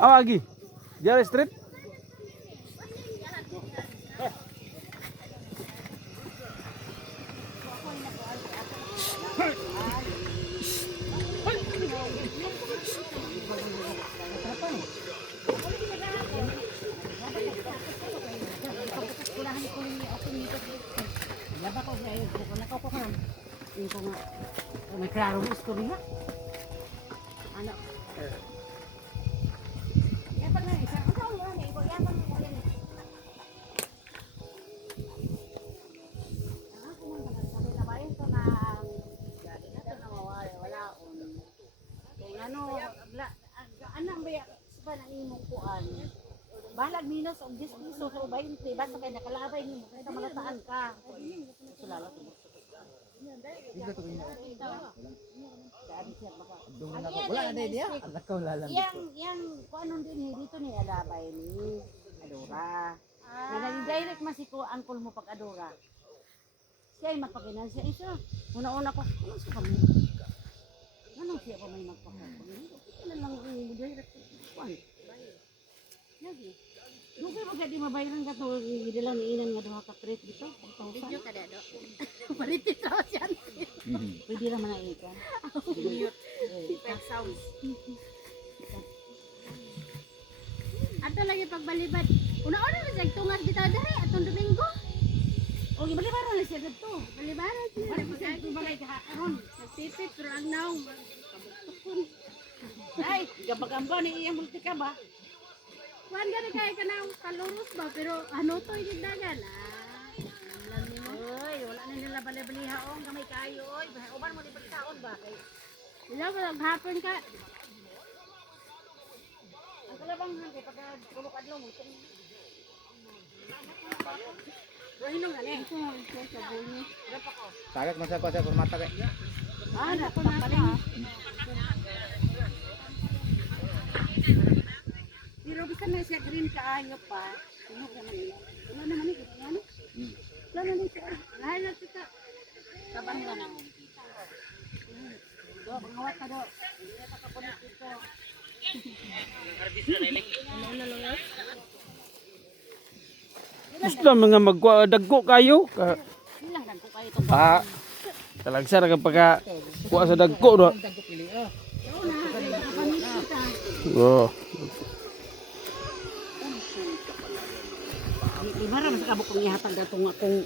Lagi. Jari street. May klaro gusto niya. Ano? Yapan na isa. Ano ang mga ibo? Yapan mo yan. Sabi na ba ito na ito na mawala. Wala on. Kaya ano, anong ba ba na imong kuan? Balag minus og 10 piso sa 20 basta kay nakalabay nimo kay malataan ka. Sulala ko. Dito to kanya. Wala Wala na dia. Anak ko lalang. Yang kuanon din dito ni alabay ni Adora. Nag-direct man si ko uncle mo pag Adora. Siya ay magpakinan siya. Isa, una-una ko, ano siya kami? Ano siya pa may magpakinan? Ito lang i-direct. Kuan. Lagi. Dugay mo gadi mabayaran ka to, gidalang iinan nga duha ka crate dito, 1,000. Video ka dado. Palitin sa yan. Pwede ra man na ikan. Video. Sounds. Ato lagi pagbalibad. Una-una na siya tungas bitaw dere atong Domingo. O gibalibaran na siya dito. Balibaran siya. Wala pa siya balay karon. Nagtipid pero ang naong Ay, gabagamba ni iyang multi ka ba? kuan gani kay kanang kalurus ba pero ano to hindi dagan alam nimo. Oy, wala na nila balay-balihaon kamay kayo oy. Uban mo di pagkaon ba kay Dilo pag hapon ka ang kalabanghan kay pagka tulok adlaw mo. Rahinong gani. ito sa bunyi. Dapat ko. Tagak man sa ko sa kurmata kay. Ah, napapaling. Pero bisa na siya green kaayo pa. Ano naman niya? Wala naman ni ano? Wala na siya. Lahat na kita. Kabang na nang. Do, bangawat ka do. Hindi ka kapunit dito. Gusto mga magdagko kayo. Ilang dan ko kayo itong Ah, talagsa na kapag kuha sa dagko do. Dagko pili oh. Oh. Ibara mas kabuk kong ihatag daw itong akong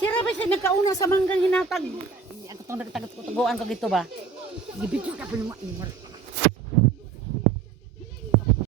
sira ba siya nagkauna sa manggang hinatag? Ako itong nagtagot ko tuguan ko dito ba? Gibidyo ka pa naman.